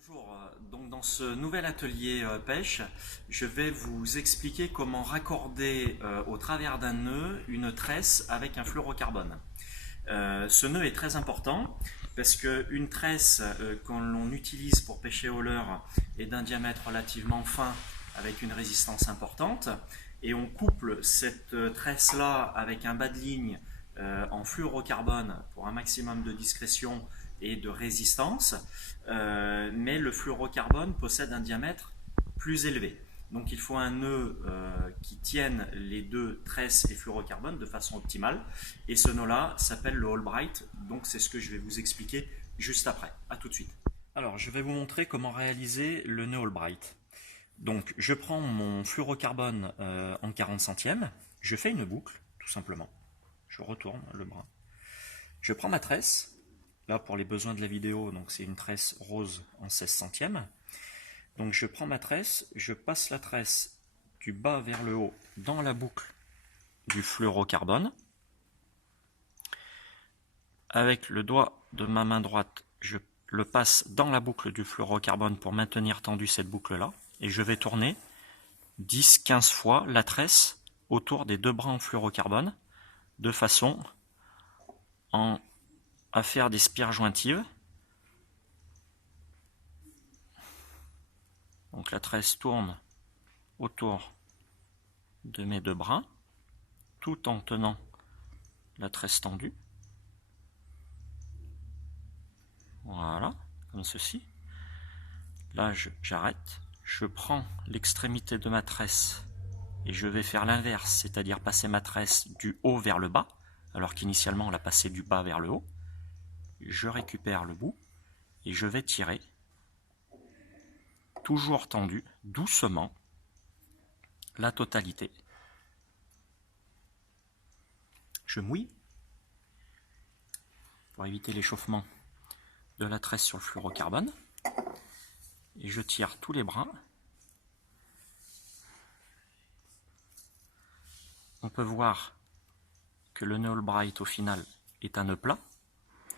Bonjour, donc dans ce nouvel atelier pêche, je vais vous expliquer comment raccorder au travers d'un nœud une tresse avec un fluorocarbone. Ce nœud est très important parce qu'une tresse, quand l'on utilise pour pêcher au leurre, est d'un diamètre relativement fin avec une résistance importante et on couple cette tresse-là avec un bas de ligne en fluorocarbone pour un maximum de discrétion et de résistance, mais le fluorocarbone possède un diamètre plus élevé. Donc il faut un nœud qui tienne les deux tresses et fluorocarbone de façon optimale. Et ce nœud-là s'appelle le Albright. Donc c'est ce que je vais vous expliquer juste après. A tout de suite. Alors je vais vous montrer comment réaliser le nœud Albright. Donc je prends mon fluorocarbone en 40 centièmes. Je fais une boucle, tout simplement. Je retourne le bras. Je prends ma tresse. Là pour les besoins de la vidéo, donc c'est une tresse rose en 16 centièmes. Donc je prends ma tresse, je passe la tresse du bas vers le haut dans la boucle du fluorocarbone. Avec le doigt de ma main droite, je le passe dans la boucle du fluorocarbone pour maintenir tendue cette boucle-là. Et je vais tourner 10-15 fois la tresse autour des deux bras en fluorocarbone, de façon à faire des spires jointives. Donc la tresse tourne autour de mes deux bras, tout en tenant la tresse tendue. Voilà, comme ceci. Là, j'arrête. Je prends l'extrémité de ma tresse et je vais faire l'inverse, c'est-à-dire passer ma tresse du haut vers le bas, alors qu'initialement on l'a passé du bas vers le haut. Je récupère le bout et je vais tirer, toujours tendu, doucement, la totalité. Je mouille pour éviter l'échauffement de la tresse sur le fluorocarbone et je tire tous les bras. On peut voir que le nœud Albright au final est un nœud plat,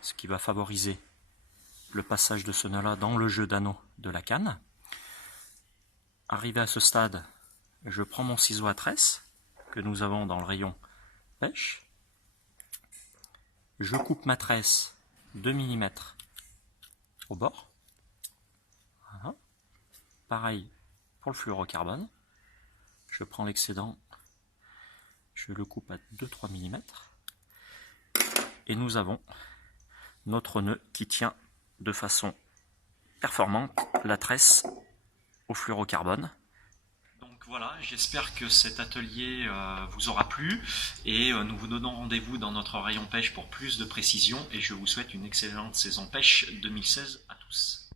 ce qui va favoriser le passage de ce nœud-là dans le jeu d'anneau de la canne. Arrivé à ce stade, je prends mon ciseau à tresse que nous avons dans le rayon pêche. Je coupe ma tresse 2 mm au bord. Voilà. Pareil pour le fluorocarbone. Je prends l'excédent, je le coupe à 2-3 mm. Et nous avons notre nœud qui tient de façon performante la tresse au fluorocarbone. Donc voilà, j'espère que cet atelier vous aura plu et nous vous donnons rendez-vous dans notre rayon pêche pour plus de précision et je vous souhaite une excellente saison pêche 2016 à tous.